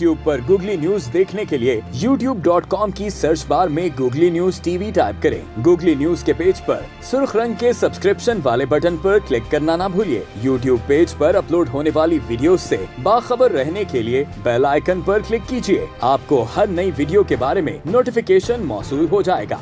YouTube पर googly news देखने के लिए youtube.com की सर्च बार में गूगली न्यूज टीवी टाइप करें। गूगली न्यूज के पेज पर सुर्ख रंग के सब्सक्रिप्शन वाले बटन पर क्लिक करना ना भूलिए। YouTube पेज पर अपलोड होने वाली वीडियोस से बाखबर रहने के लिए बेल आइकन पर क्लिक कीजिए। आपको हर नई वीडियो के बारे में नोटिफिकेशन मौसूल हो जाएगा।